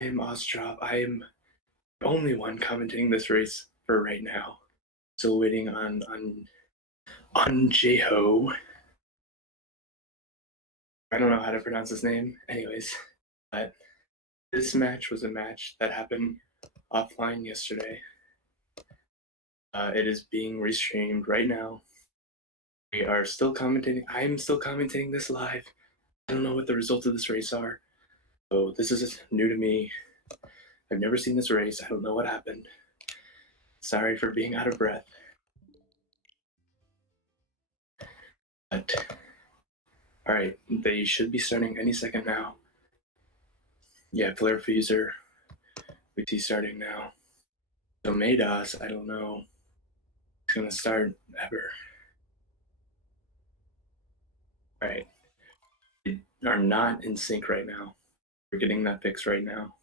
I'm Ostrov. I am the only one commenting this race for right now. Still waiting on Jeho. I don't know how to pronounce his name. Anyways, but this match was a match that happened offline yesterday. It is being restreamed right now. We are still commentating. I am still commentating this live. I don't know what the results of this race are. So this is new to me. I've never seen this race. I don't know what happened. Sorry for being out of breath. But alright, they should be starting any second now. Yeah, Flarefuser, we see starting now. Somedas, I don't know. It's gonna start ever. Alright. They are not in sync right now. We're getting that fixed right now.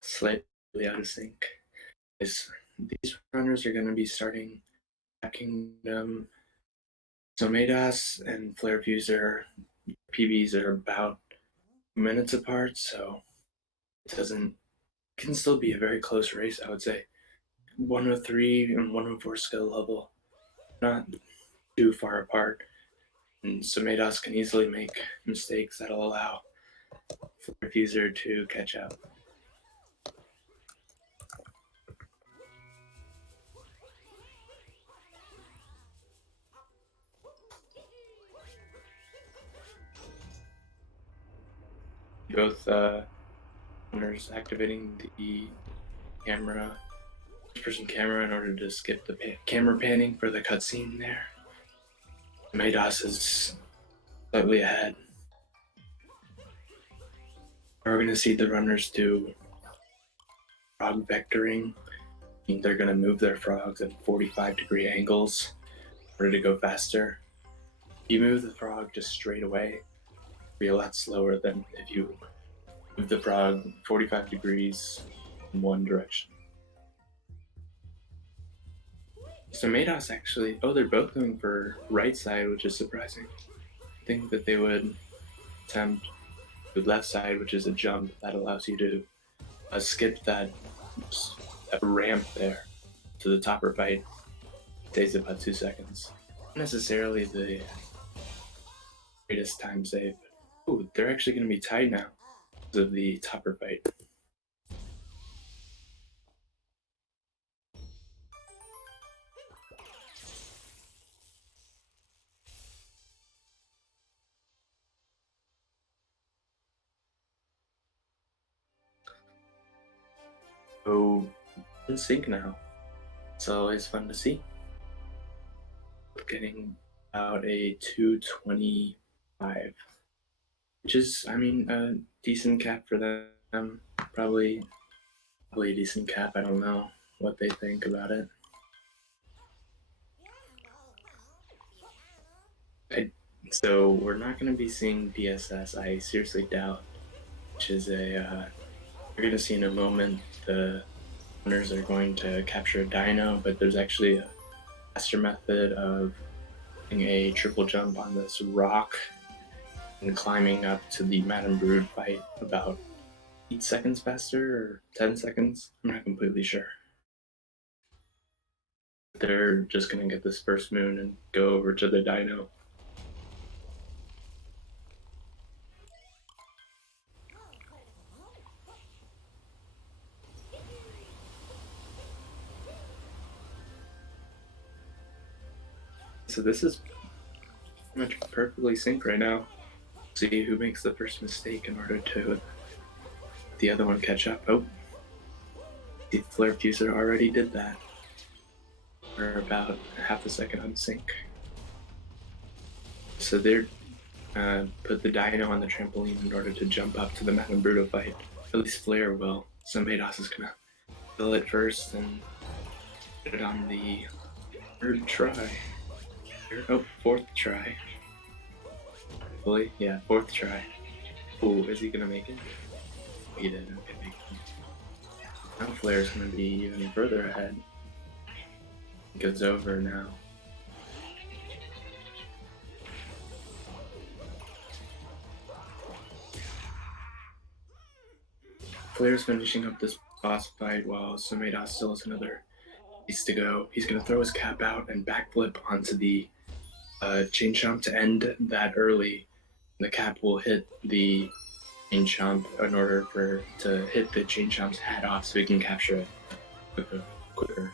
Slightly out of sync. These runners are gonna be starting Kingdom. Somedas and Flarefuser PBs are about minutes apart, so it can still be a very close race, I would say. 103 and 104 skill level, not too far apart. And Somedas can easily make mistakes that'll allow Flarefuser to catch up. Both runners activating the camera, first-person camera, in order to skip the camera panning for the cutscene there. Somedas is slightly ahead. We're going to see the runners do frog vectoring. They're going to move their frogs at 45-degree angles in order to go faster. If you move the frog just straight away, it'll be a lot slower than if you move the frog 45 degrees in one direction. Somedas actually, they're both going for right side, which is surprising. I think that they would attempt the left side, which is a jump that allows you to skip that ramp there to the topper fight. It takes about 2 seconds. Not necessarily the greatest time save. Ooh, they're actually going to be tied now because of the topper fight. So in sync now. It's always fun to see. Getting about a 225, which is, I mean, a decent cap for them. Probably a decent cap. I don't know what they think about it. So we're not going to be seeing DSS. I seriously doubt. Which is you're going to see in a moment the runners are going to capture a dino, but there's actually a faster method of doing a triple jump on this rock and climbing up to the Madame Brood fight about 8 seconds faster or 10 seconds. I'm not completely sure. They're just going to get this first moon and go over to the dino. So this is pretty much perfectly synced right now. See who makes the first mistake in order to the other one catch up. Oh, the Flarefuser already did that. We're about half a second on sync. So they're put the dino on the trampoline in order to jump up to the Madame Bruto fight. At least Flare will. Somedas is gonna kill it first and put it on the third try. Oh, fourth try. Hopefully, yeah, fourth try. Oh, is he gonna make it? He did. Okay, now Flare's gonna be even further ahead. It goes over now. Flare's finishing up this boss fight while Somedas still has another piece to go. He's going to throw his cap out and backflip onto the chain chomp to end that early. The cap will hit the chain chomp in order to hit the chain chomp's head off so he can capture it quicker.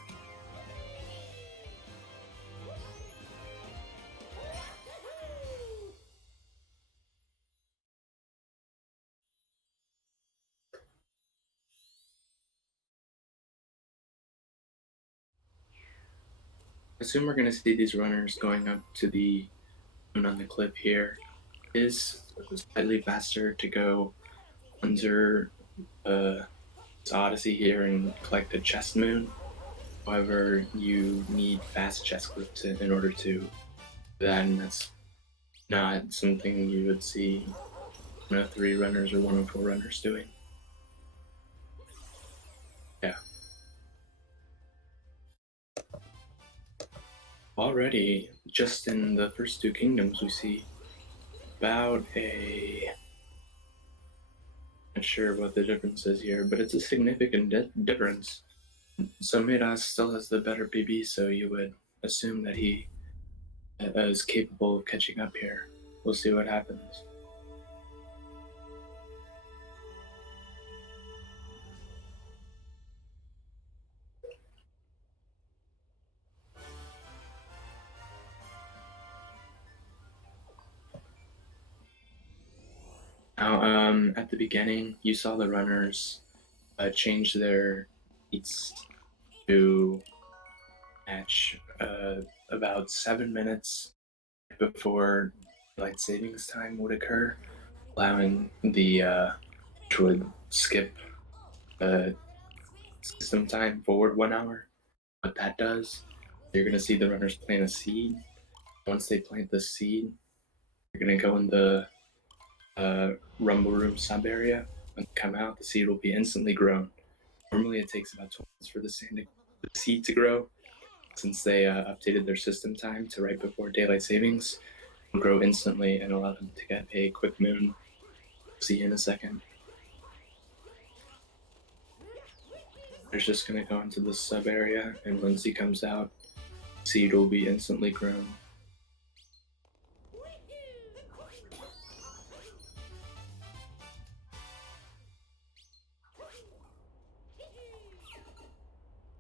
I assume we're going to see these runners going up to the moon on the cliff here. It is slightly faster to go under Odyssey here and collect the chest moon. However, you need fast chest clips in order to do that, and that's not something you would see 103 runners or 104 runners doing. Yeah. Already, just in the first two kingdoms, we see about not sure what the difference is here, but it's a significant difference. Somedas still has the better PB, so you would assume that he is capable of catching up here. We'll see what happens. Now, at the beginning, you saw the runners change their beats to match about 7 minutes before daylight savings time would occur, allowing the which would skip system time forward 1 hour. What that does, you're going to see the runners plant a seed. Once they plant the seed, you're going to go in the rumble room sub area. When they come out, the seed will be instantly grown. Normally, it takes about 12 minutes for the seed to grow. Since they updated their system time to right before daylight savings, it'll grow instantly and allow them to get a quick moon. See you in a second. There's just going to go into the sub area, and once he comes out, seed will be instantly grown.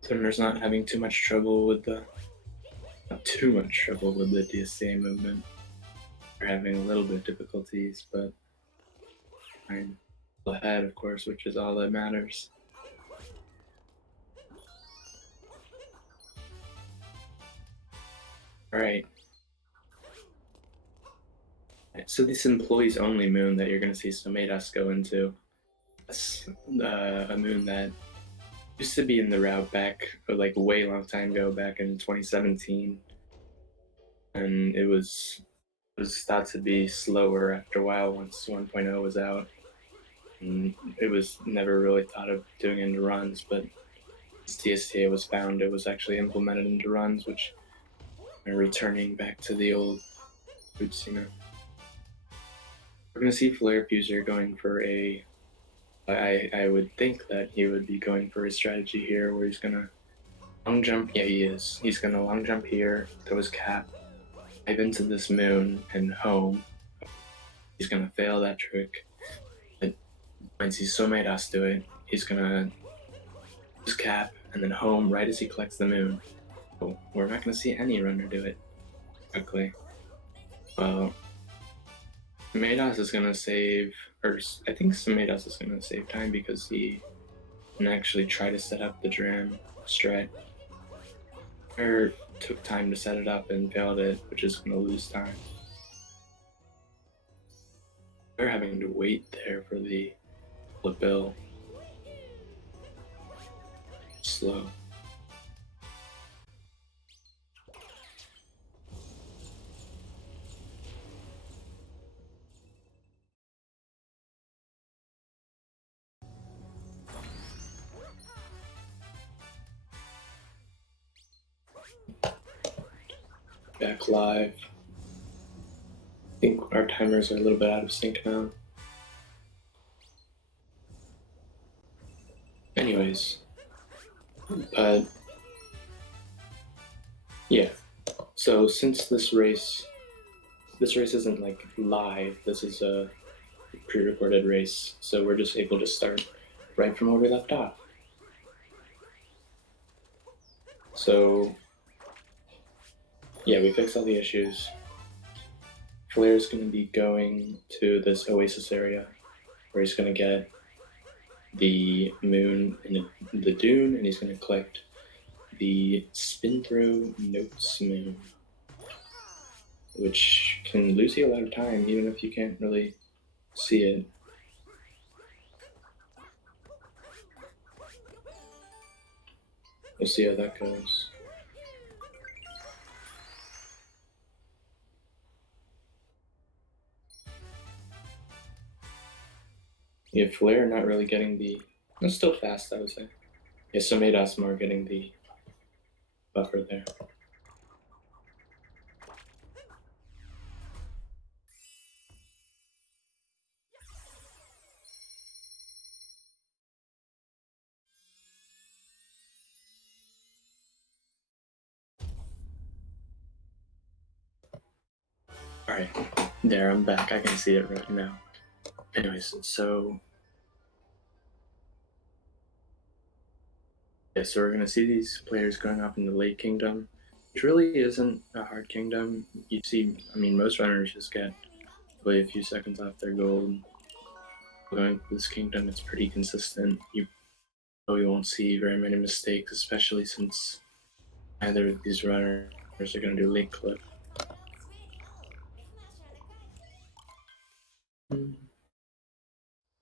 Turner's not having too much trouble with the DSA movement. They're having a little bit of difficulties, but I'm ahead, of course, which is all that matters. Alright. So this employees only moon that you're going to see Somedas go into, that's a moon that used to be in the route back like a way long time ago, back in 2017, and it was thought to be slower after a while once 1.0 was out, and it was never really thought of doing into runs, but as TSTA was found, it was actually implemented into runs, which are returning back to the old roots, you know. We're going to see Flarefuser going for I would think that he would be going for a strategy here where he's going to long jump. Yeah, he is. He's going to long jump here, throw his cap, dive into this moon, and home. He's going to fail that trick. But once he's Somedas do it, he's going to his cap and then home right as he collects the moon. So we're not going to see any runner do it quickly. Well, Somedas is going to save, or I think Somedas is going to save time because he can actually try to set up the Dram strat. Or took time to set it up and failed it, which is going to lose time. They're having to wait there for the bill. Slow. Back live. I think our timers are a little bit out of sync now. Yeah. So since this race isn't like live, this is a pre-recorded race, so we're just able to start right from where we left off. So yeah, we fixed all the issues. Flare's going to be going to this oasis area where he's going to get the moon in the dune, and he's going to collect the spin throw notes moon, which can lose you a lot of time even if you can't really see it. We'll see how that goes. Yeah, Flare not really getting the... That's still fast, I would say. Yeah, Somedas more getting the buffer there. Alright, there, I'm back. I can see it right now. Anyways, so... Yeah, so we're going to see these players going off in the late kingdom, which really isn't a hard kingdom. You see, I mean, most runners just get really a few seconds off their gold. Going to this kingdom, it's pretty consistent. You probably won't see very many mistakes, especially since neither of these runners are going to do late clip.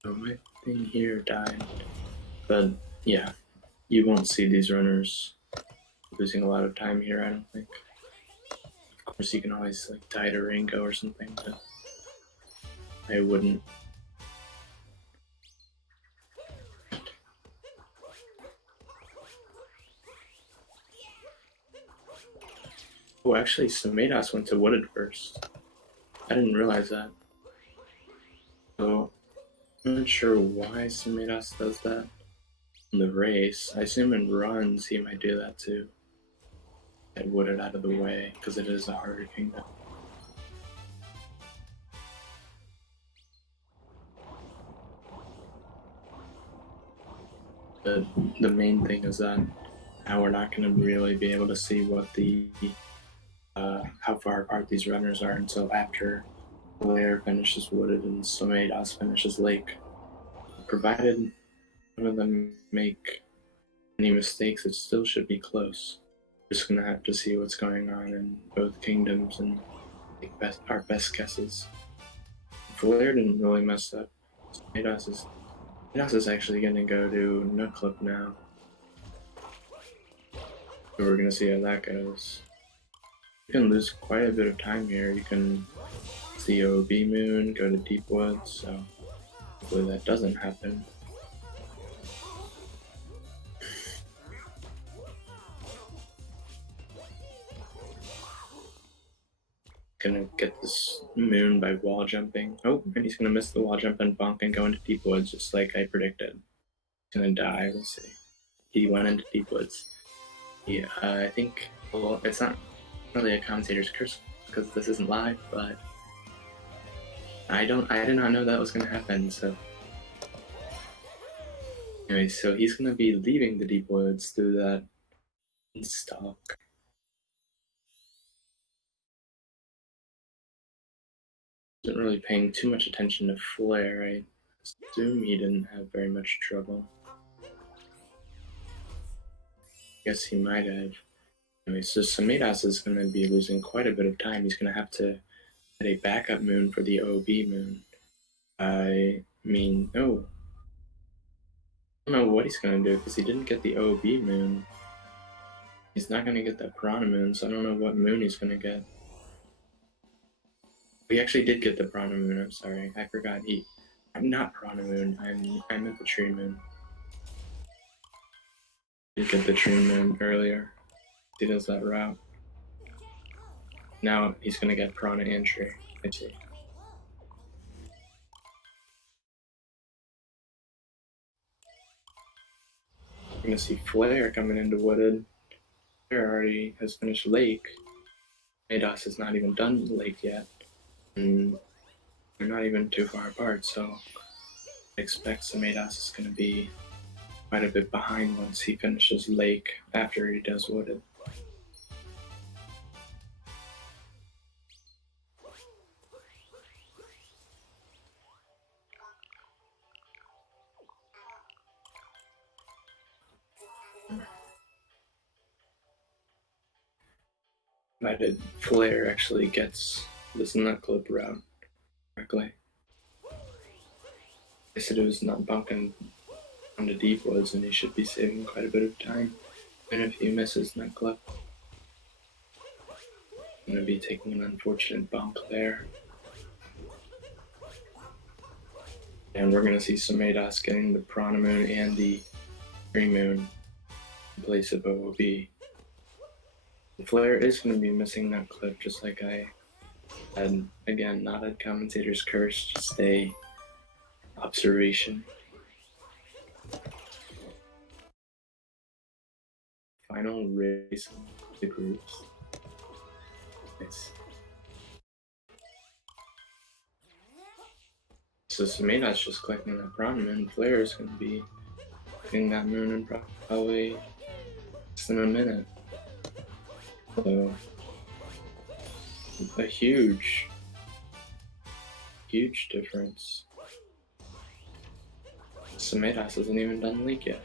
So my thing here died, but yeah, you won't see these runners losing a lot of time here, I don't think. Of course, you can always like die to Ringo or something, but I wouldn't. Oh, actually, Somedas went to Wooded first. I didn't realize that. So, I'm not sure why Somedas does that in the race. I assume in runs he might do that too. Get Wooded out of the way, because it is a harder kingdom. The main thing is that now we're not going to really be able to see what the how far apart these runners are until after Flare finishes Wooded and Somedas finishes Lake. Provided none of them make any mistakes, it still should be close. We're just gonna have to see what's going on in both kingdoms and make our best guesses. Flare didn't really mess up. Somedas is actually gonna go to Nut Clip now. So we're gonna see how that goes. You can lose quite a bit of time here. You can see OB Moon, go to Deep Woods, so hopefully that doesn't happen. Gonna get this moon by wall jumping. Oh, and he's gonna miss the wall jump and bonk and go into Deep Woods just like I predicted. He's gonna die, let's see. He went into Deep Woods. Yeah, I think, well, it's not really a commentator's curse because this isn't live, but I did not know that was gonna happen, so. Anyway, so he's gonna be leaving the Deep Woods through that stalk. Wasn't really paying too much attention to Flare. I assume he didn't have very much trouble. Guess he might have. Anyway, so Somedas is going to be losing quite a bit of time. He's going to have to get a backup moon for the OB moon. I mean, no. I don't know what he's going to do because he didn't get the OB moon. He's not going to get that Piranha moon, so I don't know what moon he's going to get. He actually did get the Piranha moon, I'm sorry. I forgot. I'm not Piranha moon, I meant the Tree moon. He did get the Tree moon earlier. He does that route. Now he's going to get Piranha and Tree. I see. We're gonna see Flare coming into Wooded. Flare already has finished Lake. Somedas has not even done Lake yet. And they're not even too far apart, so I expect Somedas is gonna be quite a bit behind once he finishes Lake after he does Wooded. Provided Flare actually gets this nut clip route correctly. I said it was not bunking onto deep woods, and he should be saving quite a bit of time. Even if he misses nut clip, I'm gonna be taking an unfortunate bump there. And we're gonna see Somedas getting the Piranha Moon and the Green Moon in place of OOB. Flare is going to be missing that clip, just like I had, again, not a Commentator's Curse, just a observation. Final race of the groups. Nice. So Somedas just collecting that Piranha Moon. Flare is going to be getting that moon in probably less than a minute. So a huge difference. Somedas hasn't even done Leak yet.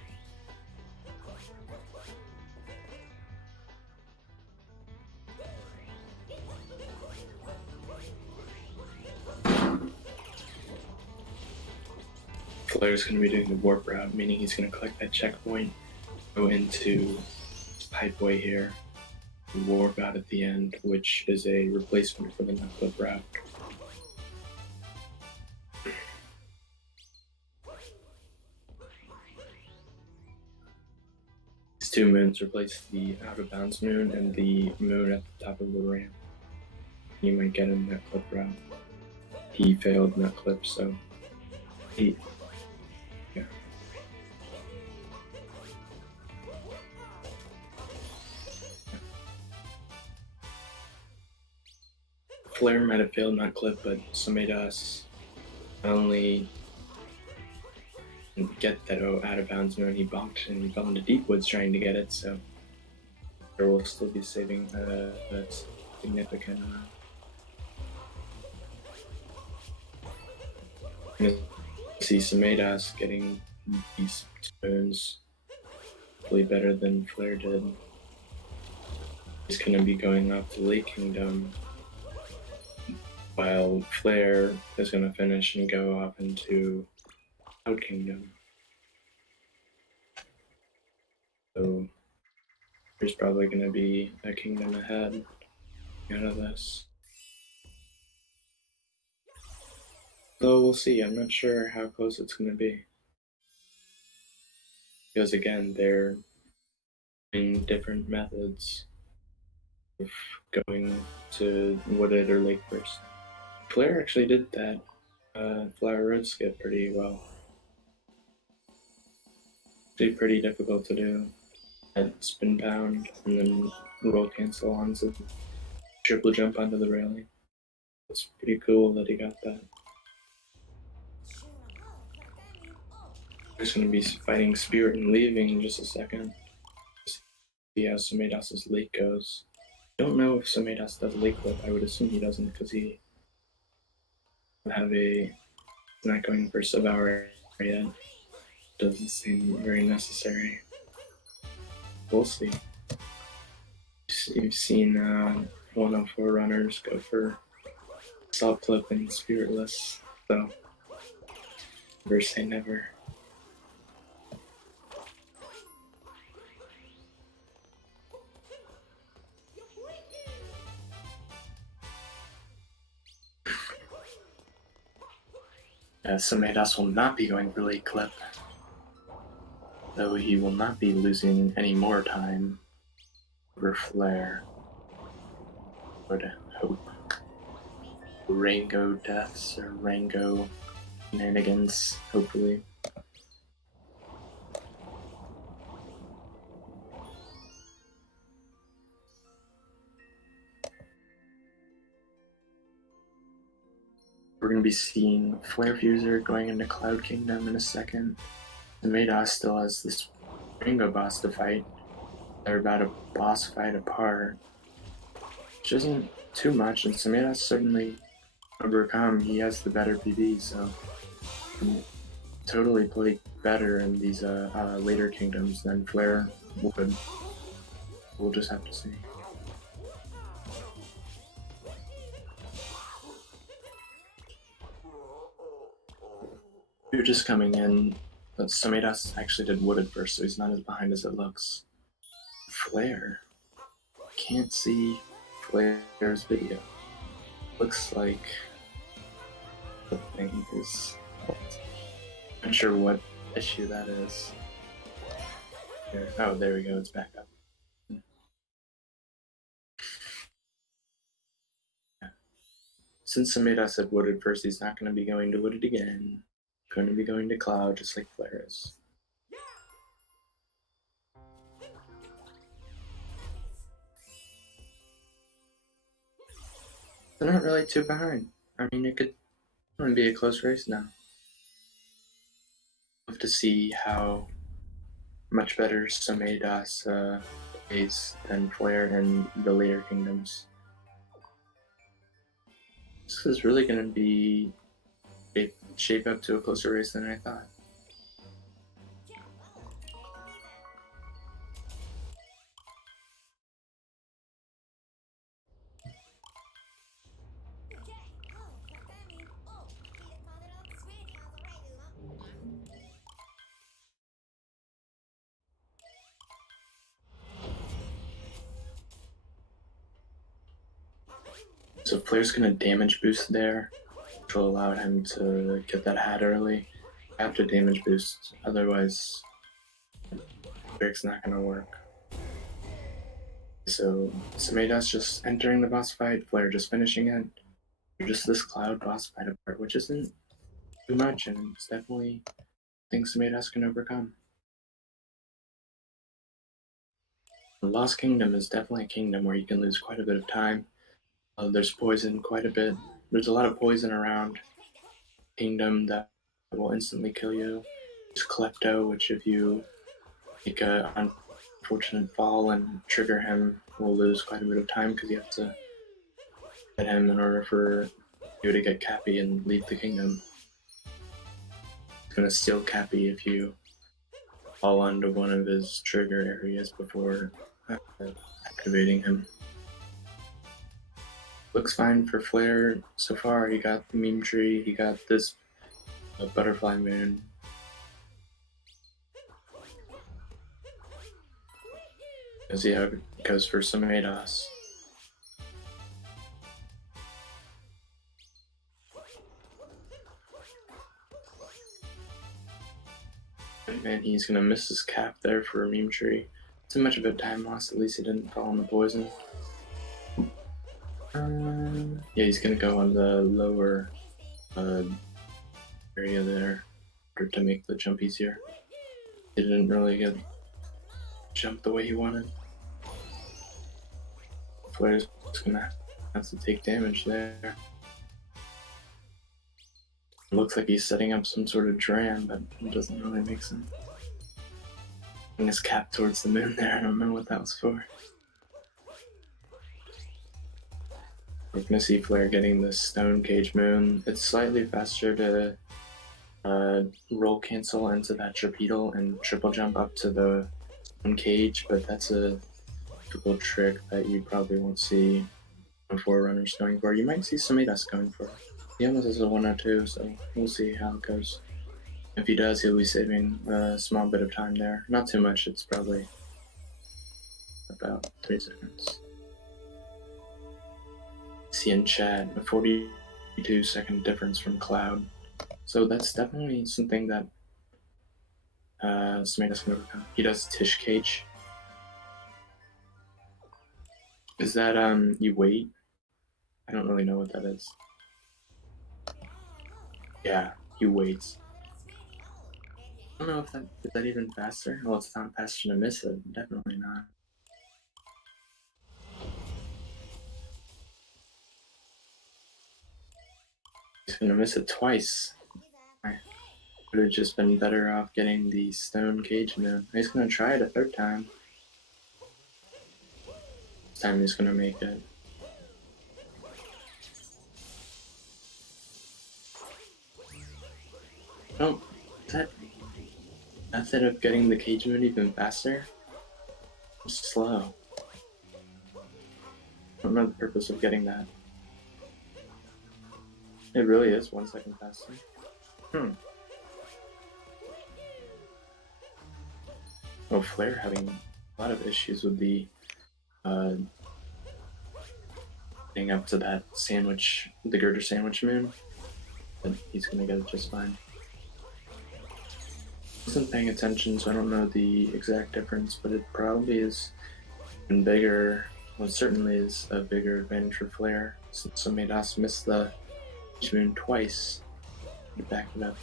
Flare's going to be doing the warp route, meaning he's going to collect that checkpoint, go into Pipeway here, warp out at the end, which is a replacement for the nutclip route. These two moons replace the out of bounds moon and the moon at the top of the ramp. You might get a nutclip route. He failed nutclip, so yeah. Flare might have failed nutclip, but Somedas not only get that out of bounds moon, he bonked and he fell into deep woods trying to get it, so Flare will still be saving a significant amount. I'm gonna see Somedas getting these moons hopefully better than Flare did. He's gonna be going off to Lake Kingdom, while Flare is gonna finish and go off into Cloud Kingdom. So there's probably gonna be a kingdom ahead out of this. So we'll see. I'm not sure how close it's gonna be. Because again, they're in different methods of going to Wooded or Lake first. Flare actually did that Flower Road skip pretty well. It's pretty difficult to do. At spin pound and then roll cancel on to triple jump onto the railing. It's pretty cool that he got that. He's going to be fighting Spirit and leaving in just a second. See how Somedas' Lake goes. I don't know if Somedas does Lake Flip. I would assume he doesn't because he would have a not going for sub-hour yet. Doesn't seem very necessary. We'll see. You've seen 104 runners go for Salt Clip and Spiritless, so never say never. Somedas will not be going for Late Clip, though he will not be losing any more time over Flare. Would hope. Rango deaths or Rango shenanigans, hopefully. we're going to be seeing Flarefuser going into Cloud Kingdom in a second. Somedas still has this Rainbow boss to fight. They're about a boss fight apart, which isn't too much, and Somedas certainly overcome. He has the better PB, so he totally play better in these later kingdoms than Flare would. We'll just have to see. You're just coming in. Somedas actually did Wooded first, so he's not as behind as it looks. Flare. Can't see Flare's video. Looks like the thing is. I'm not sure what issue that is. Here. Oh, there we go. It's back up. Yeah. Since Somedas said Wooded first, he's not going to be going to Wooded again. Going to be going to Cloud, just like Flare is. They're not really too behind. I mean, it could be a close race now. Love to see how much better Somedas plays than Flare in the later kingdoms. This is really going to be shape up to a closer race than I thought. So Flare's going to damage boost there, which will allow him to get that hat early. After damage boost, otherwise trick's not going to work. So Somedas just entering the boss fight, Flare just finishing it. Just this Cloud boss fight apart, which isn't too much, and it's definitely things Somedas can overcome. The Lost Kingdom is definitely a kingdom where you can lose quite a bit of time. There's poison quite a bit. There's a lot of poison around Kingdom that will instantly kill you. There's Klepto, which if you make an unfortunate fall and trigger him, will lose quite a bit of time because you have to hit him in order for you to get Cappy and leave the kingdom. It's going to steal Cappy if you fall onto one of his trigger areas before activating him. Looks fine for Flare so far. He got the meme tree, he got this butterfly moon. Let's see how it goes for Somedas. And he's gonna miss his cap there for a meme tree. Too much of a time loss, at least he didn't fall in the poison. Yeah, he's gonna go on the lower area there to make the jump easier. He didn't really get jump the way he wanted. Flare's gonna have to take damage there. It looks like he's setting up some sort of dram, but it doesn't really make sense. And his cap towards the moon there, I don't know what that was for. We're gonna see Flare getting the Stone Cage Moon. It's slightly faster to roll cancel into that Trapedal and triple jump up to the Stone Cage, but that's a typical trick that you probably won't see Forerunners going for. You might see Somedas going for. He almost has a 102, so we'll see how it goes. If he does, he'll be saving a small bit of time there. Not too much, it's probably about 3 seconds. See in chat, a 42-second difference from Cloud. So that's definitely something that Somedas can overcome. He does Tish Cage. Is that you wait? I don't really know what that is. Yeah, he waits. I don't know if is that even faster? Well, it's not faster to miss it. Definitely not. He's gonna miss it twice. I would have just been better off getting the stone cage moon. He's gonna try it a third time. This time he's gonna make it. Oh, that method of getting the cage moon even faster? It's slow. I don't know the purpose of getting that. It really is 1 second faster. Oh, Flare having a lot of issues with the getting up to that sandwich, the girder sandwich moon, but he's gonna get it just fine. I wasn't paying attention, so I don't know the exact difference, but it probably is even bigger. Well, it certainly is a bigger advantage for Flare, since Somedas missed the moon twice to back it up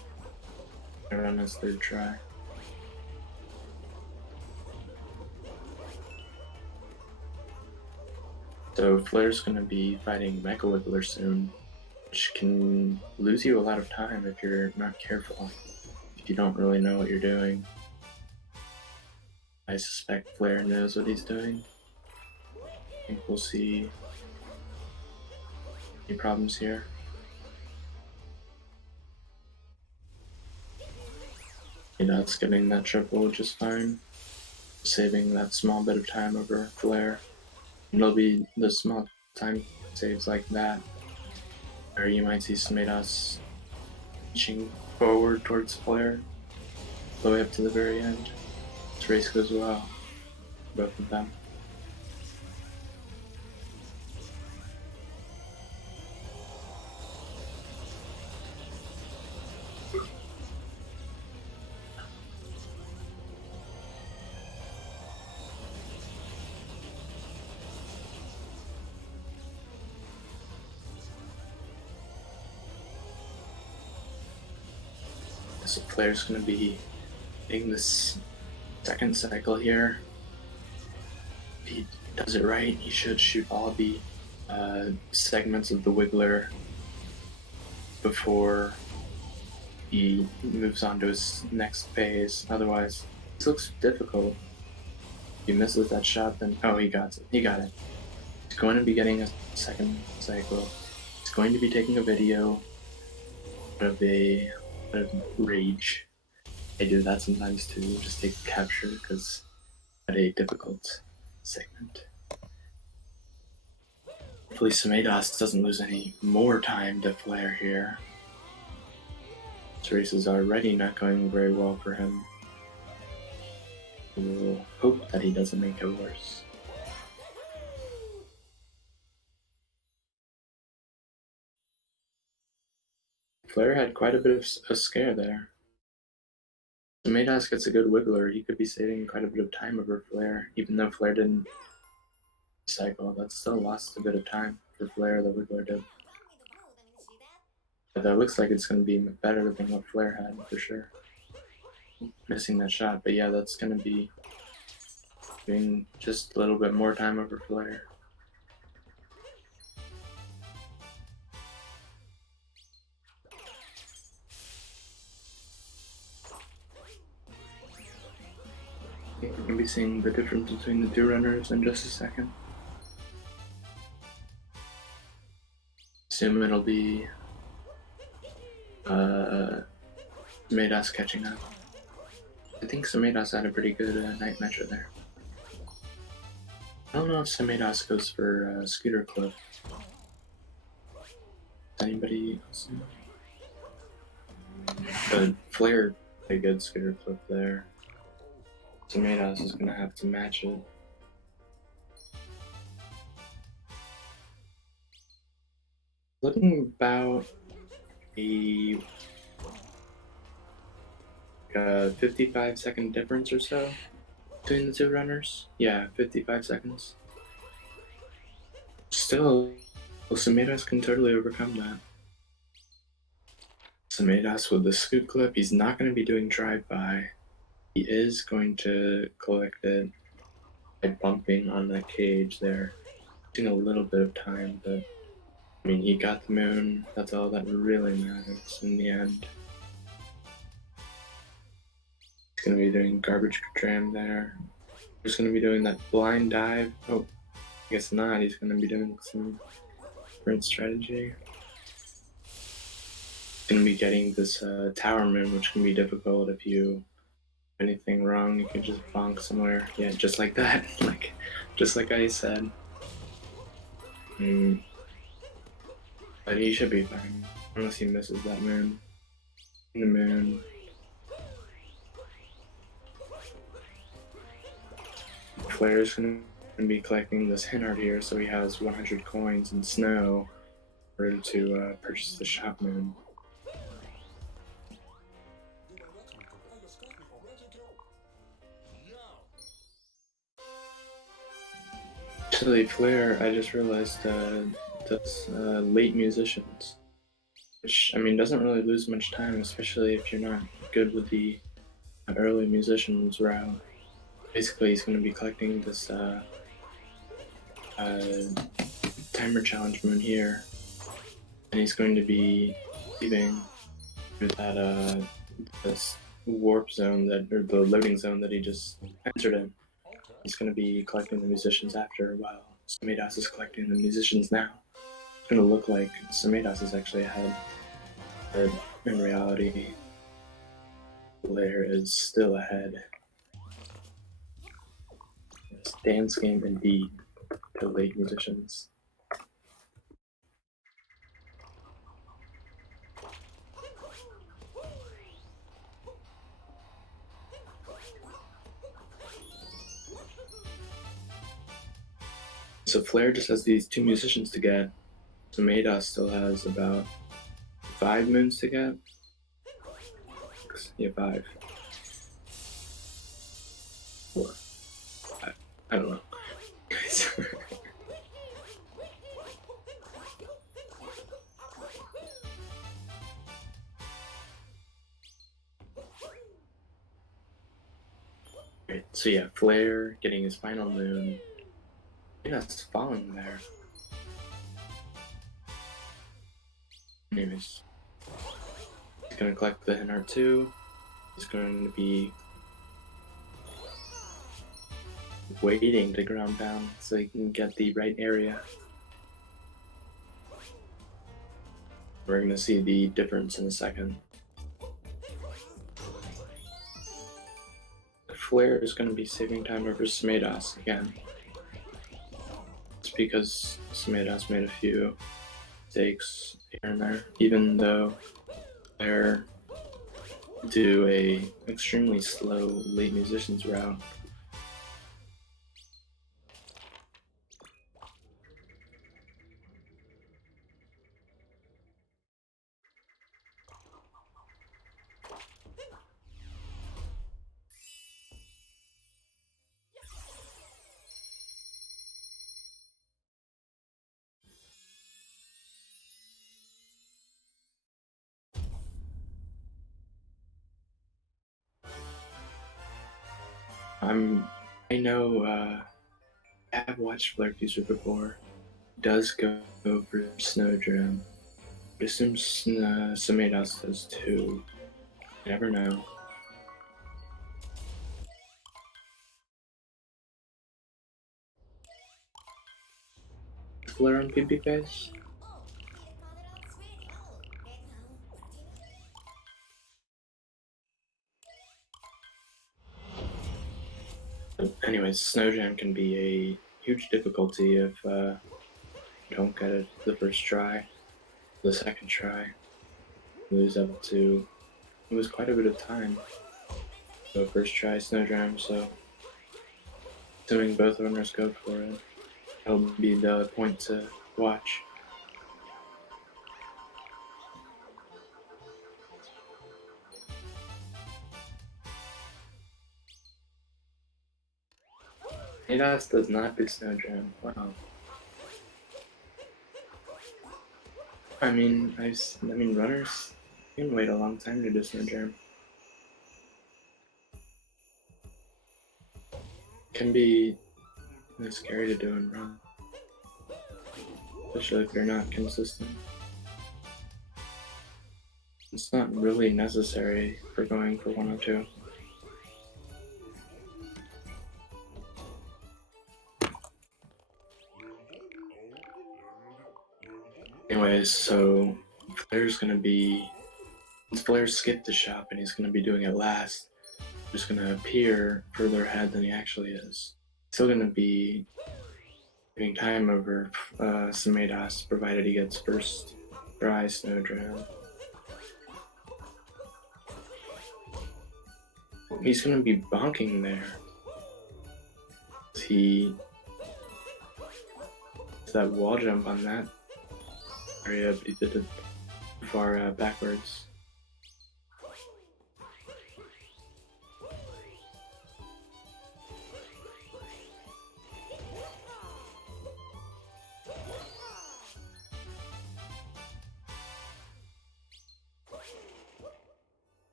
on his third try. So Flare's gonna be fighting Mecha Wiggler soon, which can lose you a lot of time if you're not careful, if you don't really know what you're doing. I suspect Flare knows what he's doing. I think we'll see any problems here. That's getting that triple just fine, saving that small bit of time over Flare. And it'll be the small time saves like that, where you might see Somedas reaching forward towards Flare, all the way up to the very end. This race goes well, both of them. So Flare's going to be hitting this second cycle here. If he does it right, he should shoot all the segments of the Wiggler before he moves on to his next phase. Otherwise, this looks difficult. If he misses that shot, then oh, he got it. He got it. He's going to be getting a second cycle. He's going to be taking a video of a rage. I do that sometimes too, just take capture because at a difficult segment. Hopefully Somedas doesn't lose any more time to Flare here. This race is already not going very well for him. We'll hope that he doesn't make it worse. Flare had quite a bit of a scare there. If Somedas gets a good Wiggler, he could be saving quite a bit of time over Flare, even though Flare didn't cycle. That still lost a bit of time for Flare, the Wiggler did. But that looks like it's going to be better than what Flare had, for sure. Missing that shot, but yeah, that's going to be doing just a little bit more time over Flare. We're going to be seeing the difference between the two runners in just a second. Assume it'll be Somedas catching up. I think Somedas had a pretty good night measure there. I don't know if Somedas goes for Scooter Clip. Does anybody else know? But Flare a good Scooter Clip there. Somedas is going to have to match it. Looking about a 55-second difference or so between the two runners. Yeah, 55 seconds. Still, Somedas can totally overcome that. Somedas with the scoot clip, he's not going to be doing drive-by. He is going to collect it by bumping on that cage there. Taking a little bit of time, but I mean, he got the moon. That's all that really matters in the end. He's going to be doing garbage dram there. He's going to be doing that blind dive. Oh, I guess not. He's going to be doing some different strategy. He's going to be getting this tower moon, which can be difficult if you do anything wrong. You can just bonk somewhere. Yeah, just like that. Just like I said. But he should be fine. Unless he misses that moon. The moon. Flare's gonna be collecting this hint art here, so he has 100 coins in snow in order to purchase the shop moon. Actually, Flare, I just realized, does late musicians, which, I mean, doesn't really lose much time, especially if you're not good with the early musicians route. Basically, he's going to be collecting this timer challenge moon here, and he's going to be leaving through that this warp zone or the loading zone that he just entered in. He's going to be collecting the musicians after, while Somedas is collecting the musicians now. It's going to look like Somedas is actually ahead, but in reality, Flare is still ahead. This dance game indeed to late musicians. So Flare just has these 2 musicians to get. Somedas still has about 5 moons to get. Yeah, 5. 4. 5. I don't know. Right, so yeah, Flare getting his final moon. Yeah, it's falling there. Anyways, he's gonna collect the NR2. He's going to be waiting to ground pound so he can get the right area. We're gonna see the difference in a second. Flare is gonna be saving time over Somedas again. It's because Somedas made a few mistakes here and there, even though Flare do a extremely slow late musicians route. I know I have watched Flarefuser before. He does go for Snowdram. I assume Somedas does too. You never know. Flare on PB guys? Anyways, Snowjam can be a huge difficulty if you don't get it the first try. The second try, lose up to, it was quite a bit of time. So first try Snowjam, so assuming both owners go for it, that'll be the point to watch. Somedas does not do Snowjam. Wow. I mean, runners can wait a long time to do Snowjam. Can be scary to do and run. especially if you're not consistent. It's not really necessary for going for 102. Anyways, so Flare's gonna be, once Flare skipped the shop and he's gonna be doing it last, just gonna appear further ahead than he actually is. Still gonna be giving time over Somedas, provided he gets first try Snowdram. He's gonna be bonking there. He does that wall jump on that area, but he did it far backwards.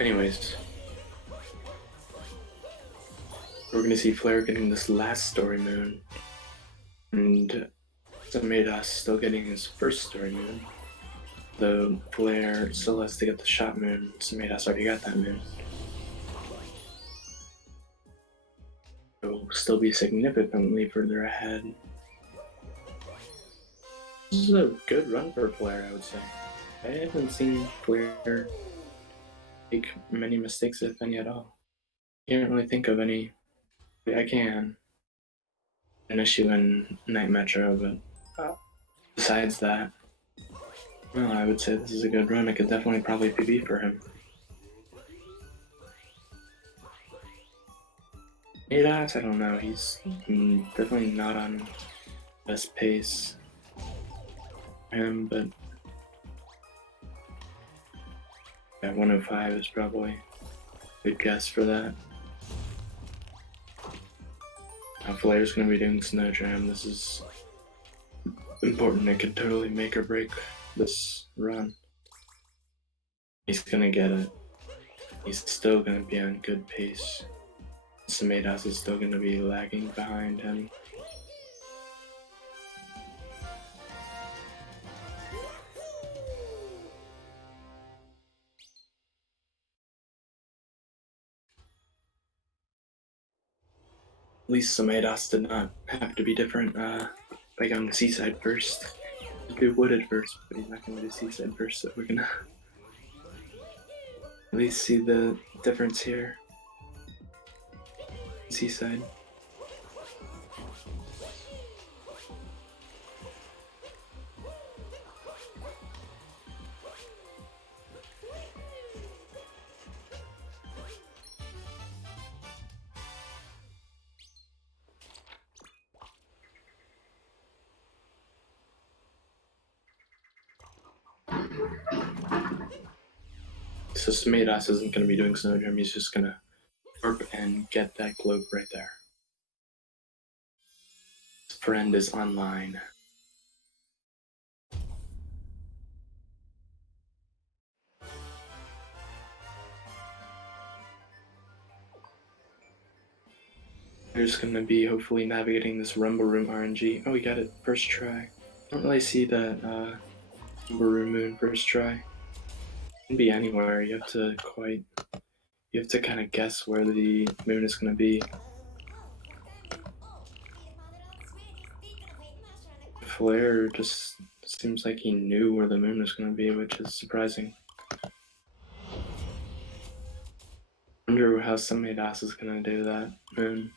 Anyways, we're gonna see Flare getting this last story moon, and Somedas still getting his first story moon. Though Flare still has to get the shot moon, Somedas already got that moon. He'll still be significantly further ahead. This is a good run for Flare, I would say. I haven't seen Flare make many mistakes, if any at all. Can't really think of any. I can. An issue in Night Metro, but besides that, well, I would say this is a good run. I could definitely probably PB for him. Somedas, I don't know. He's definitely not on best pace for him, but yeah, 105 is probably a good guess for that. Now Flare's gonna be doing Snowdram. This is important. It could totally make or break this run. He's gonna get it. He's still gonna be on good pace. Somedas is still gonna be lagging behind him. At least Somedas did not have to be different by going to Seaside first. He could do Wooded first, but he's not going to do Seaside first, so we're going to at least see the difference here. Seaside. So Somedas isn't going to be doing Snowdram, he's just going to warp and get that globe right there. His friend is online. They're just going to be hopefully navigating this Rumble Room RNG. Oh, we got it first try. I don't really see that Rumble Room moon first try. It can be anywhere. You have to kind of guess where the moon is going to be. Flare just seems like he knew where the moon was going to be, which is surprising. I wonder how Somedas is going to do that moon.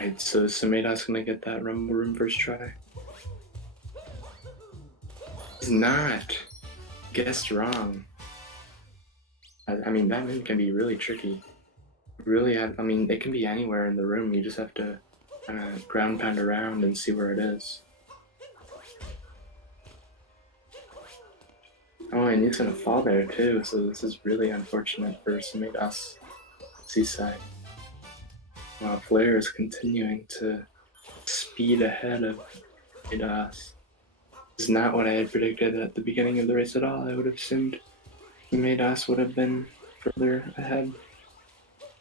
Right, so Somedas gonna get that Rumble Room first try. He's not. Guessed wrong. I mean, that moon can be really tricky. I mean, it can be anywhere in the room. You just have to kind of ground pound around and see where it is. Oh, and he's gonna fall there too, so this is really unfortunate for Somedas Seaside. Flare is continuing to speed ahead of Somedas. This is not what I had predicted at the beginning of the race at all. I would have assumed Somedas would have been further ahead.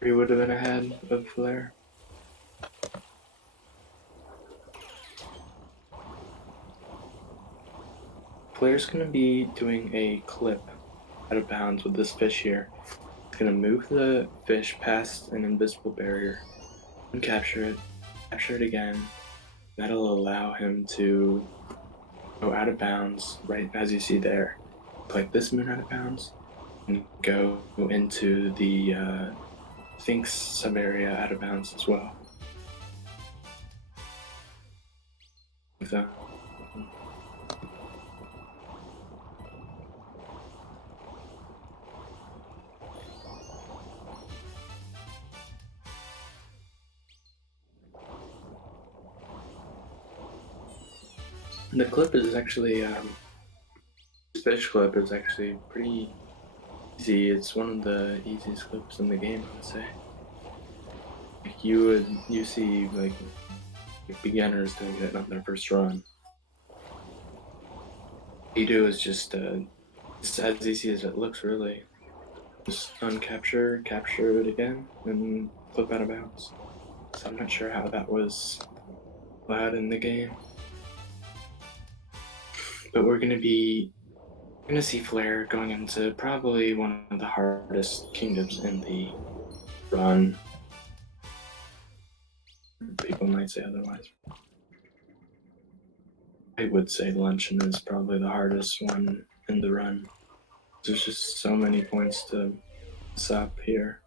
He would have been ahead of Flare. Flare's gonna be doing a clip out of bounds with this fish here. He's gonna move the fish past an invisible barrier and capture it again. That'll allow him to go out of bounds, right as you see there. Like this moon out of bounds, and go into the Sphinx sub-area out of bounds as well. So, the clip is actually, this fish clip is actually pretty easy. It's one of the easiest clips in the game, I would say. Like you see like beginners doing it on their first run. What you do is just it's as easy as it looks, really. Just uncapture, capture it again, and flip out of bounds. So I'm not sure how that was allowed in the game. But we're gonna see Flare going into probably one of the hardest kingdoms in the run. People might say otherwise. I would say Luncheon is probably the hardest one in the run. There's just so many points to mess up here.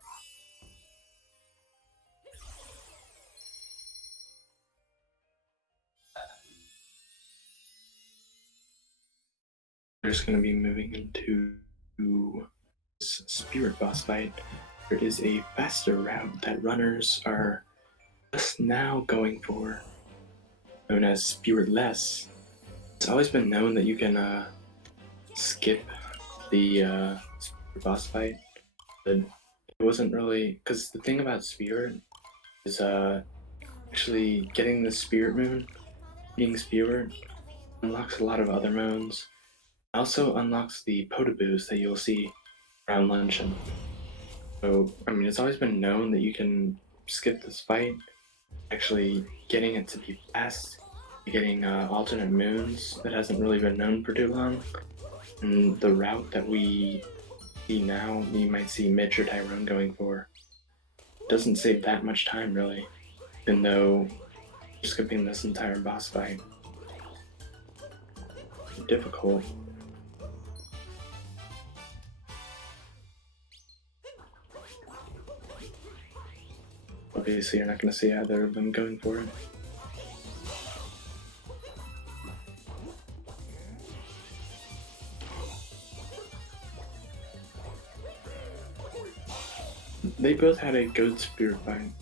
We're just going to be moving into this Spirit boss fight. There is a faster route that runners are just now going for, known as Spiritless. It's always been known that you can skip the Spirit boss fight, but it wasn't really, because the thing about Spirit is actually getting the Spirit Moon, being Spirit, unlocks a lot of other moons. Also unlocks the Potaboos that you'll see around Luncheon. So, I mean, it's always been known that you can skip this fight. Actually, getting it to be fast, getting alternate moons that hasn't really been known for too long. And the route that we see now, you might see Mitch or Tyrone going for, doesn't save that much time, really, even though you're skipping this entire boss fight. Difficult. Obviously, you're not going to see either of them going for it. They both had a good Spirit fight.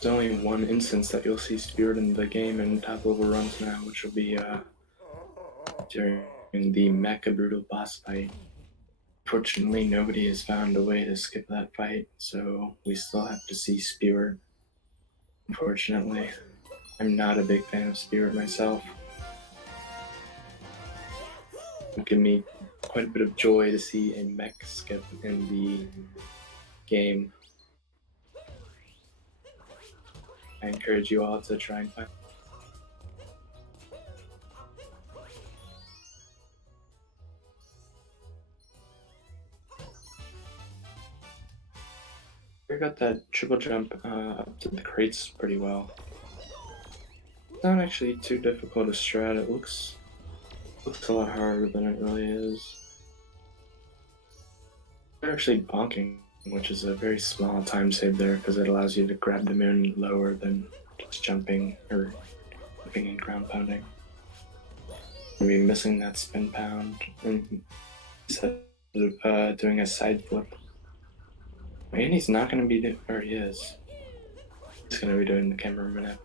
There's only one instance that you'll see Spirit in the game in top level runs now, which will be during the Mecha Brutal boss fight. Fortunately, nobody has found a way to skip that fight, so we still have to see Spirit. Unfortunately, I'm not a big fan of Spirit myself. It would give me quite a bit of joy to see a mech skip in the game. I encourage you all to try and find. I got that triple jump up to the crates pretty well. It's not actually too difficult to strat. It looks a lot harder than it really is. They're actually bonking, which is a very small time save there because it allows you to grab the moon lower than just jumping or jumping and ground pounding. We'll be missing that spin pound instead of doing a side flip. And he's not going to be, or he is. He's going to be doing the camera minute.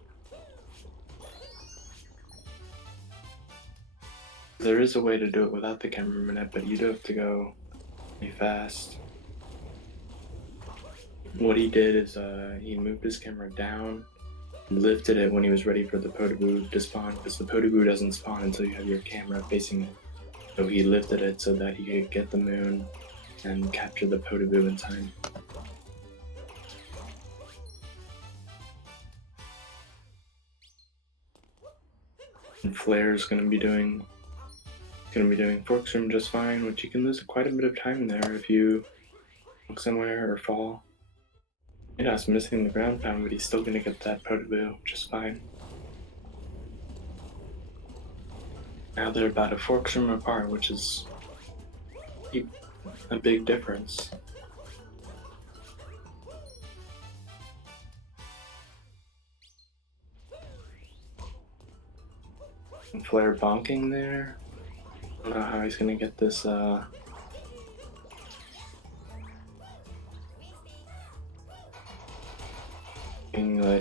There is a way to do it without the camera minute, but you do have to go pretty fast. What he did is he moved his camera down, lifted it when he was ready for the Potoboo to spawn, because the Potoboo doesn't spawn until you have your camera facing it. So he lifted it so that he could get the moon and capture the Potoboo in time. And Flare's gonna be doing Forks Room just fine, which you can lose quite a bit of time there if you walk somewhere or fall. Somedas missing the ground pound, but he's still gonna get that Potoboo just fine. Now they're about a Forks Room apart, which is a big difference. And Flare bonking there. I don't know how he's gonna get this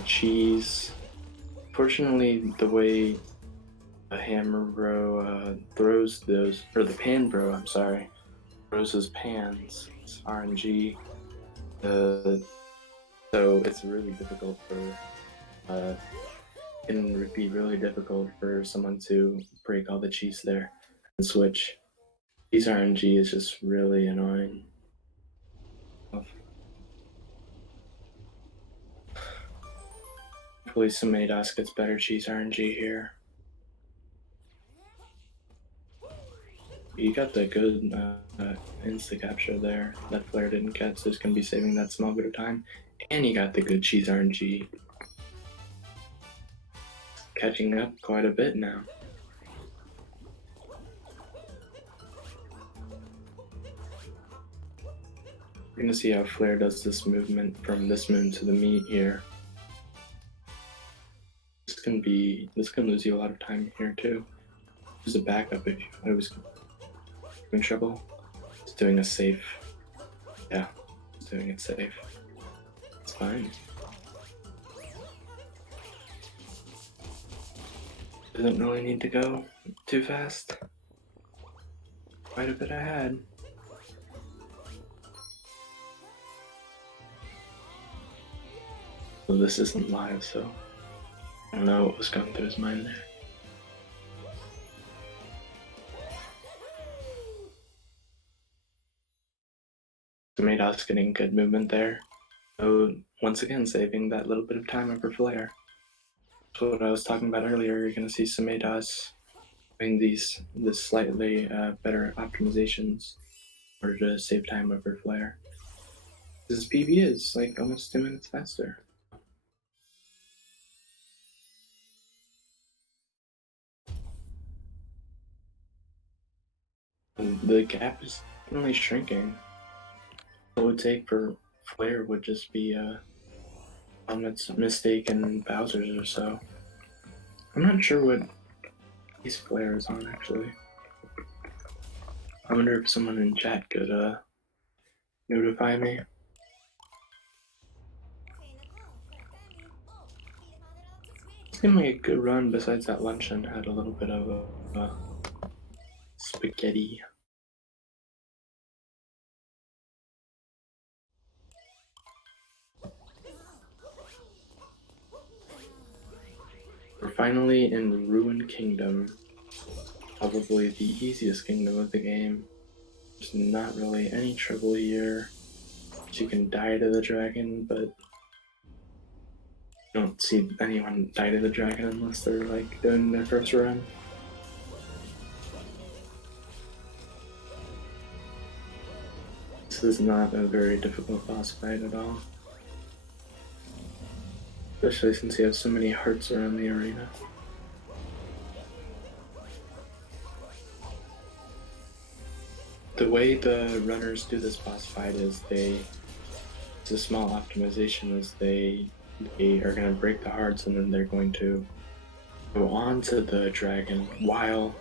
cheese. Fortunately, the way a hammer bro throws those, or the pan bro, I'm sorry, throws his pans, it's RNG. So it's really difficult for it would be really difficult for someone to break all the cheese there and switch. Cheese RNG is just really annoying. Hopefully Somedas gets better cheese RNG here. You got the good insta capture there that Flare didn't get, so he's gonna be saving that small bit of time. And you got the good cheese RNG. Catching up quite a bit now. We're gonna see how Flare does this movement from this moon to the meat here. This can lose you a lot of time here too. There's a backup if I was in trouble. It's doing a safe. Yeah, it's doing it safe. It's fine. Doesn't really need to go too fast. Quite a bit ahead. Well, this isn't live, so I don't know what was going through his mind there. Somedas getting good movement there. So once again, saving that little bit of time over Flare. That's what I was talking about earlier. You're going to see Somedas doing this slightly better optimizations in order to save time over Flare. His PB is like almost 2 minutes faster. And the gap is definitely shrinking. What it would take for Flare would just be on its mistake and Bowser's or so. I'm not sure what these Flare is on actually. I wonder if someone in chat could notify me. It's gonna make a good run. Besides that luncheon, had a little bit of spaghetti. We're finally in the Ruined Kingdom. Probably the easiest kingdom of the game. There's not really any trouble here. You can die to the dragon, but I don't see anyone die to the dragon unless they're like doing their first run. This is not a very difficult boss fight at all. Especially since you have so many hearts around the arena. The way the runners do this boss fight is it's a small optimization, is they are going to break the hearts and then they're going to go on to the dragon while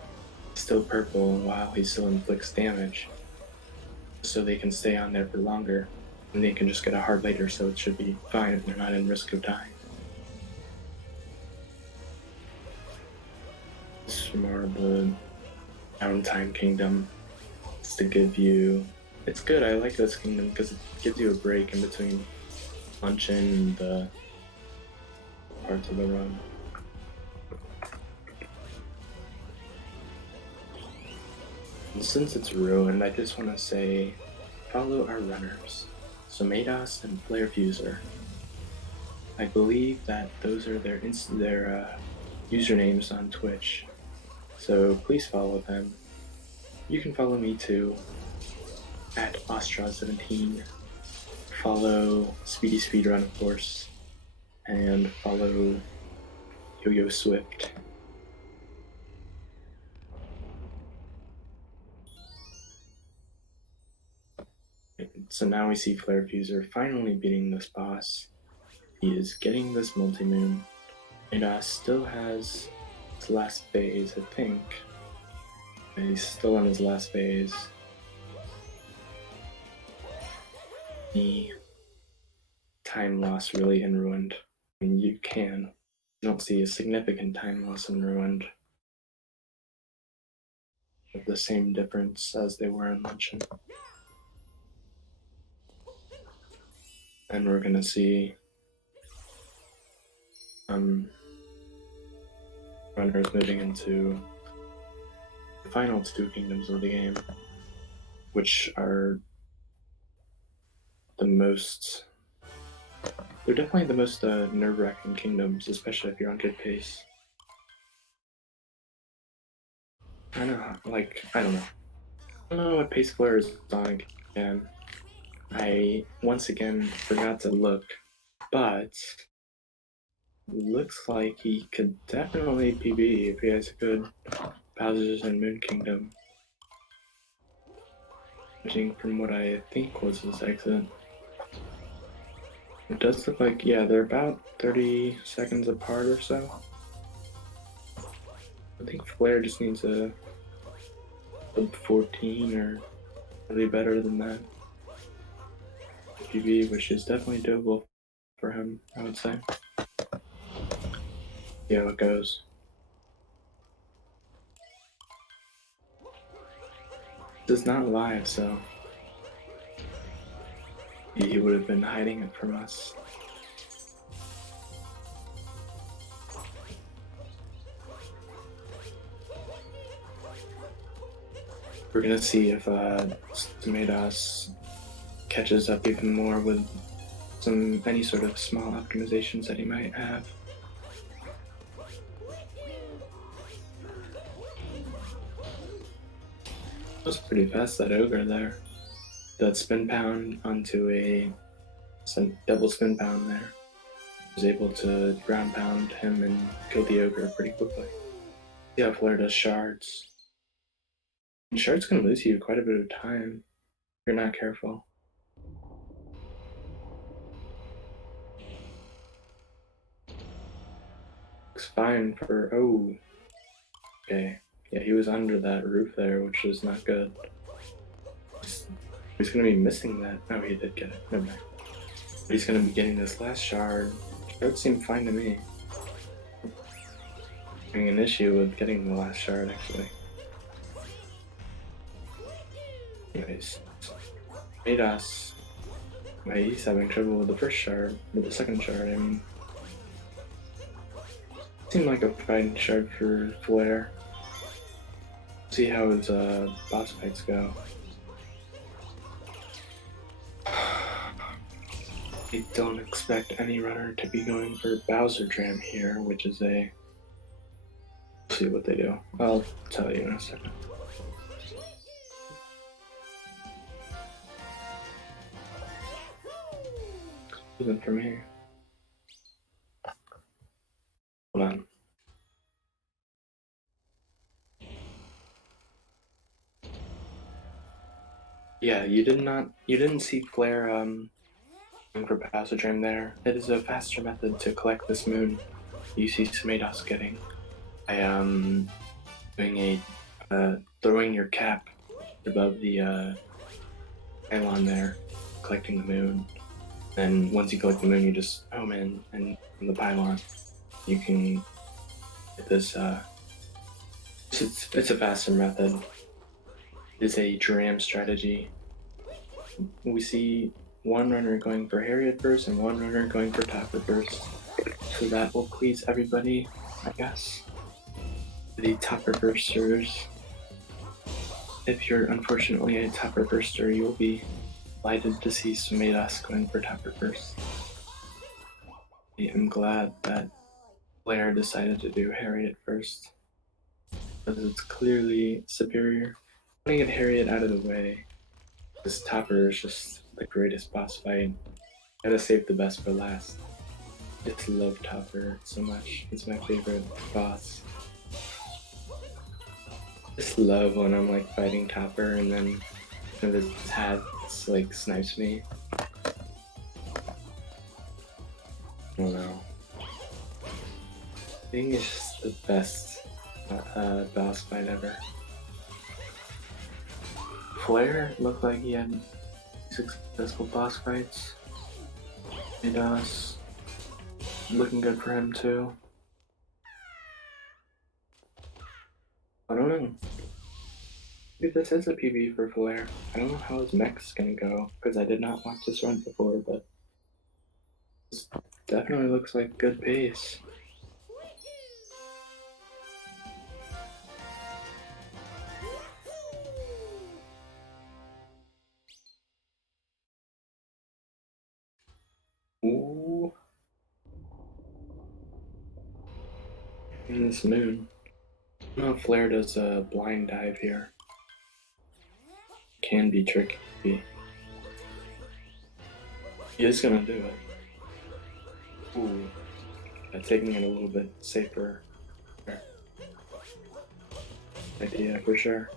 he's still purple and while he still inflicts damage. So they can stay on there for longer and they can just get a heart later, so it should be fine if they're not in risk of dying. It's more of the downtime kingdom. It's to give you. It's good. I like this kingdom because it gives you a break in between luncheon and the parts of the run. And since it's ruined, I just want to say follow our runners, Somedas and Flarefuser. I believe that those are their usernames on Twitch, so please follow them. You can follow me too, at Ostrov17. Follow Speedy Speedrun, of course, and follow Yo-Yo Swift. So now we see Flarefuser finally beating this boss. He is getting this multi-moon. And still has his last phase, I think. And he's still on his last phase. The time loss really in Ruined. I mean, you don't see a significant time loss in Ruined. The same difference as they were in Luncheon. And we're gonna see runners moving into the final two kingdoms of the game, which are they're definitely the most nerve-wracking kingdoms, especially if you're on good pace. I don't know. I don't know what pace Flare is on again. I once again forgot to look, but looks like he could definitely PB if he has a good Bowser's and Moon Kingdom. Judging from what I think was his exit. It does look like, yeah, they're about 30 seconds apart or so. I think Flare just needs a 14 or really better than that PB, which is definitely doable for him, I would say. See how it goes. This is not live, so he would have been hiding it from us. We're gonna see if Somedas catches up even more with any sort of small optimizations that he might have. That was pretty fast, that ogre there. That spin pound onto a double spin pound there. Was able to ground pound him and kill the ogre pretty quickly. See how Flare does shards. And shards can lose you quite a bit of time if you're not careful. Looks fine for, oh. Okay, yeah, he was under that roof there, which is not good. He's gonna be missing that. Oh, he did get it. Never mind. But he's gonna be getting this last shard. Shards seem fine to me. Having an issue with getting the last shard, actually. Anyways, Somedas. He's having trouble with the first shard, with the second shard. I mean, seemed like a fighting shard for Flare. See how his boss fights go. I don't expect any runner to be going for Bowser Jam here, which is a... Let's see what they do. I'll tell you in a second. Isn't for me. Hold on. Yeah, you didn't see Flare going for Bowser Jam there. It is a faster method to collect this moon you see Somedas getting by doing throwing your cap above the pylon there, collecting the moon. And once you collect the moon, you just home in, and from the pylon, you can get this It's a faster method. It's a dram strategy. We see one runner going for Harriet first and one runner going for Topper first. So that will please everybody, I guess. The Topper firsters. If you're unfortunately a Topper firster, you will be delighted to see Somedas going for Topper first. I am glad that Blair decided to do Harriet first, because it's clearly superior. I'm gonna get Harriet out of the way. This Topper is just the greatest boss fight. Gotta save the best for last. I just love Topper so much. It's my favorite boss. I just love when I'm like fighting Topper and then one of his hats like snipes me. I don't know. I think it's just the best boss fight ever. Flare looked like he had successful boss fights. Somedas looking good for him too. I don't know. Maybe this is a PB for Flare. I don't know how his mech's gonna go because I did not watch this run before, but this definitely looks like good pace. Ooh. In this moon. I don't know if Flare does a blind dive here. Can be tricky. He is gonna do it. Ooh. Taking it a little bit safer idea for sure.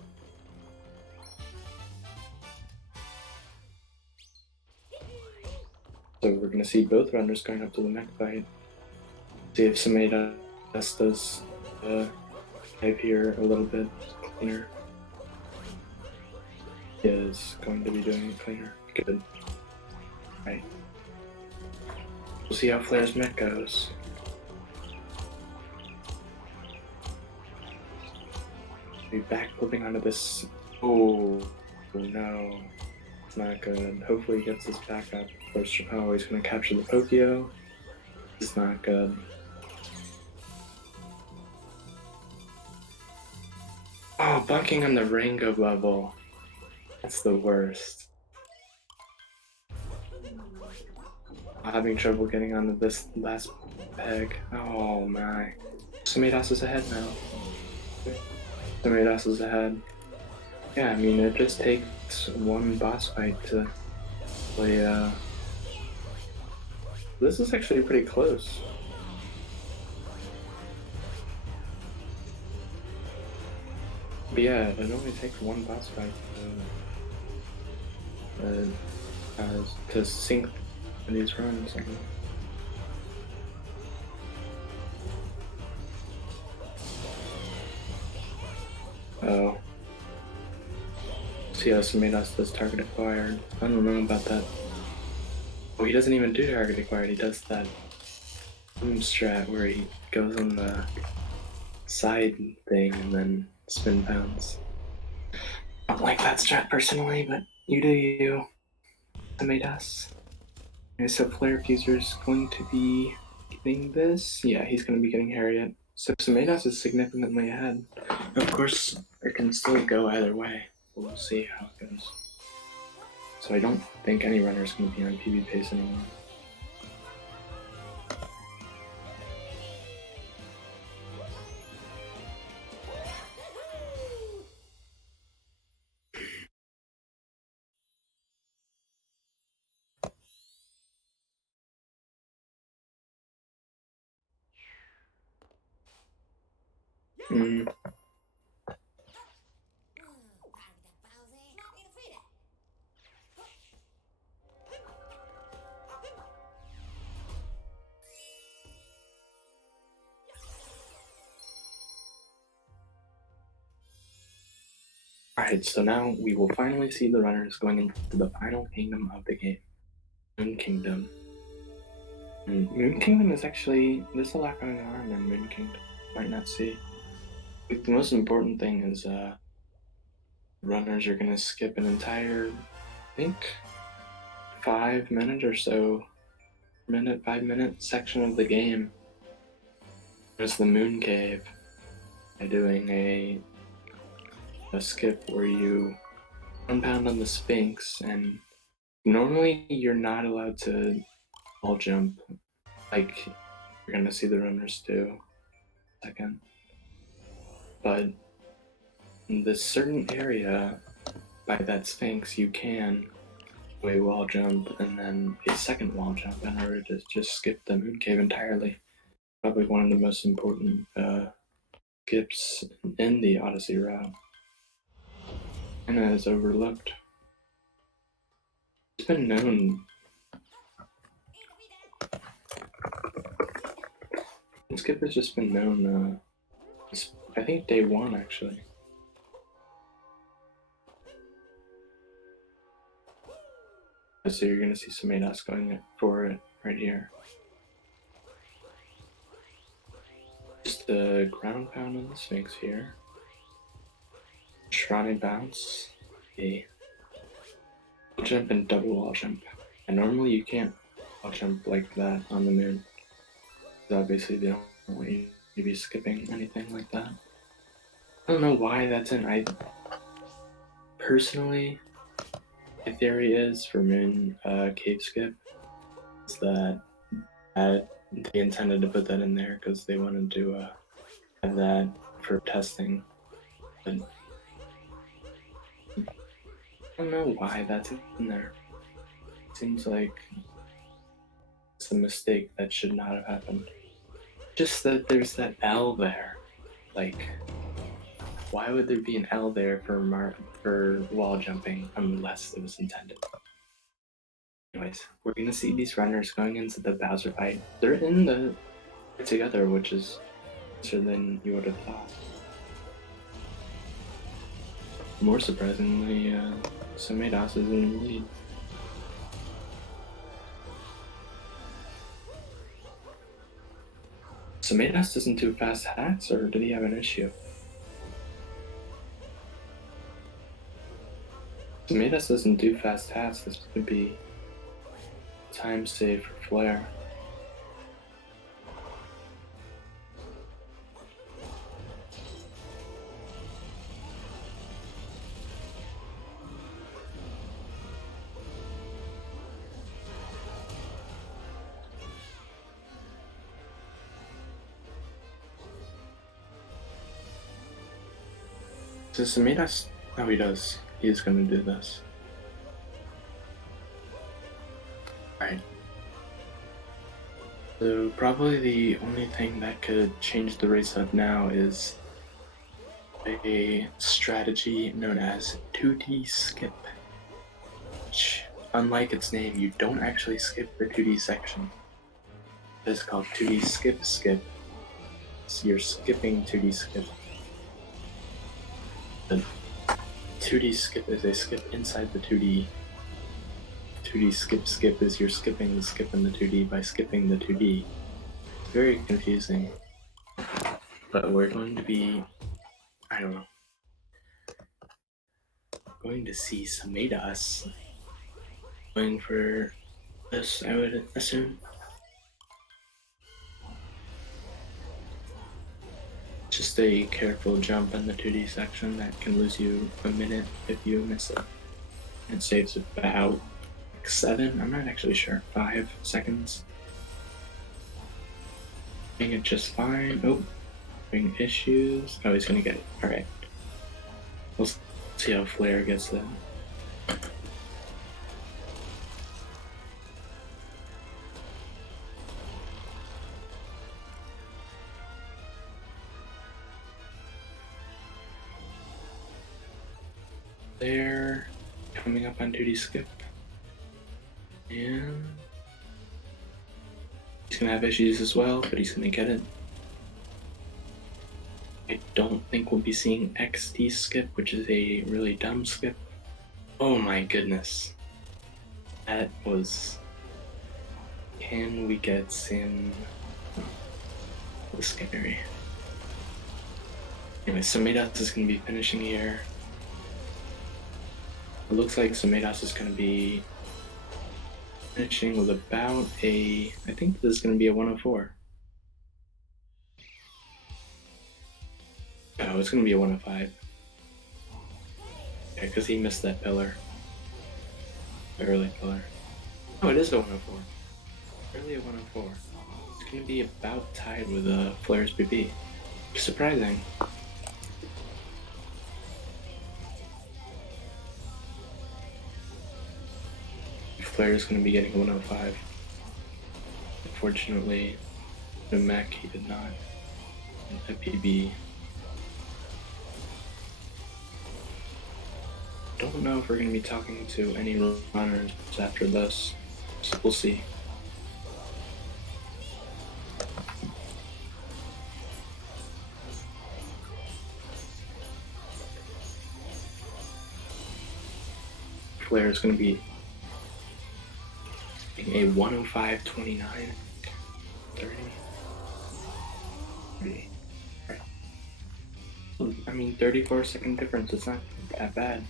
So we're gonna see both runners going up to the mech fight. See if Somedas does dive here a little bit cleaner. He is going to be doing it cleaner. Good. Right. We'll see how Flare's mech goes. Be back flipping onto this. Oh no. It's not good. Hopefully he gets this back up. First, oh, he's gonna capture the Pokio. It's not good. Oh, bunking on the Rango bubble. That's the worst. I'm having trouble getting onto this last peg. Oh my. Somedas is ahead now. Somedas is ahead. Yeah, I mean, it just takes one boss fight to play, This is actually pretty close. But yeah, it only takes one boss fight to sync these runs. Oh. See how Somedas does target acquired. I don't know about that. Oh, he doesn't even do target acquired. He does that boom strat where he goes on the side thing and then spin pounds. I don't like that strat personally, but you do you. Somedas. Okay, so Flarefuser's going to be getting this. Yeah, he's going to be getting Harriet. So Somedas is significantly ahead. Of course, it can still go either way. We'll see how it goes. So I don't think any runner is going to be on PB pace anymore. Alright, so now we will finally see the runners going into the final kingdom of the game. Moon Kingdom. And Moon Kingdom is actually, there's a lot going on in Moon Kingdom. Might not see. Like, the most important thing is runners are gonna skip an entire, I think, 5 minute or so, 5 minute section of the game. There's the Moon Cave. By doing a skip where you compound on the Sphinx, and normally you're not allowed to wall jump like you're gonna see the runners do. Second, but in this certain area by that Sphinx, you can do a wall jump and then a second wall jump in order to just skip the Moon Cave entirely. Probably one of the most important skips in the Odyssey route, and is overlooked. It's been known. The skip has just been known. I think day one actually. So you're gonna see Somedas going for it right here. Just the ground pound on the Sphinx here. Shrine bounce, a wall jump and double wall jump. And normally you can't wall jump like that on the moon. Obviously they don't want you to be skipping anything like that. I don't know why that's in. I personally, my theory is for moon cave skip is that they intended to put that in there because they wanted to have that for testing. But I don't know why that's in there. It seems like it's a mistake that should not have happened. Just that there's that L there. Like, why would there be an L there for wall jumping unless it was intended? Anyways, we're gonna see these runners going into the Bowser fight. They're in the together, which is closer than you would have thought. More surprisingly, Somedas is in the lead. Somedas doesn't do fast hacks, or did he have an issue? Somedas doesn't do fast hacks. This could be time save for Flare. Does Somedas? No, he does. He's gonna do this. Alright. So probably the only thing that could change the race up now is a strategy known as 2D skip. Which, unlike its name, you don't actually skip the 2D section. It's called 2D skip. So you're skipping 2D skip. The 2D skip is a skip inside the 2D. 2D skip is you're skipping the skip in the 2D by skipping the 2D. It's very confusing. But we're going to be, I don't know, going to see Somedas going for this, I would assume. Just a careful jump in the 2D section that can lose you a minute if you miss it. It saves about 7, I'm not actually sure, 5 seconds. Doing it just fine. Oh, having issues. Oh, he's gonna get it. Alright. We'll see how Flare gets that. There, coming up on 2D skip. And he's gonna have issues as well, but he's gonna get it. I don't think we'll be seeing XD skip, which is a really dumb skip. Oh my goodness. That was... Can we get Sim? That was scary. Anyway, Somedas is going to be finishing here. It looks like Somedas is going to be finishing with about a, I think this is going to be a 104. Oh, it's going to be a 105. Yeah, because he missed that pillar. The early pillar. Oh, it is a 104. Really a 104. It's going to be about tied with Flare's PP. Surprising. Flare is going to be getting 105. Unfortunately, the Mac he did not. A PB. Don't know if we're going to be talking to any runners after this, so we'll see. Flare is going to be a 105.29. 30. I mean, 34-second difference. It's not that bad.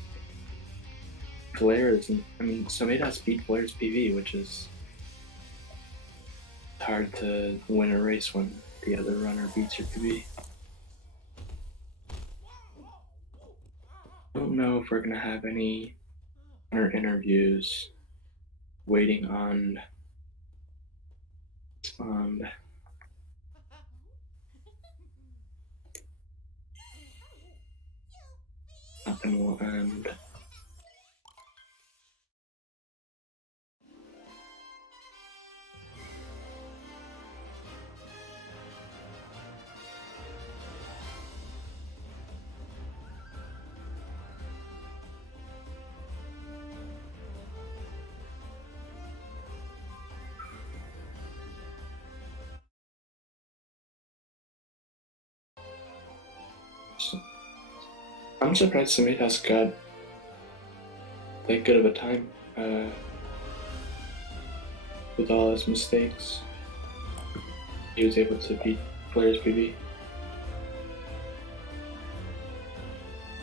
Flare isn't. I mean, Somedas beat Flare's PV, which is hard to win a race when the other runner beats your PV. I don't know if we're gonna have any runner interviews waiting on nothing will end. So, I'm surprised Somedas got that good of a time with all his mistakes. He was able to beat Flare's PB.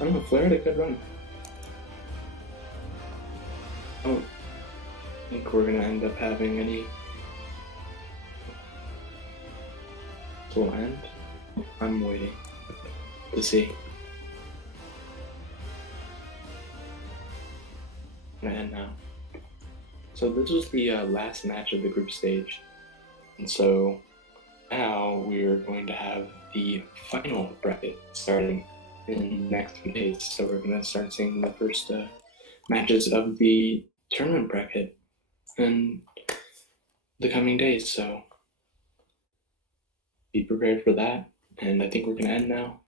I don't know, Flare had a good run. I don't think we're gonna end up having any. So we'll end. I'm waiting to see. I'm gonna end now. So this was the last match of the group stage, and so now we're going to have the final bracket starting in the next few days. So we're gonna start seeing the first matches of the tournament bracket in the coming days. So be prepared for that, and I think we're gonna end now.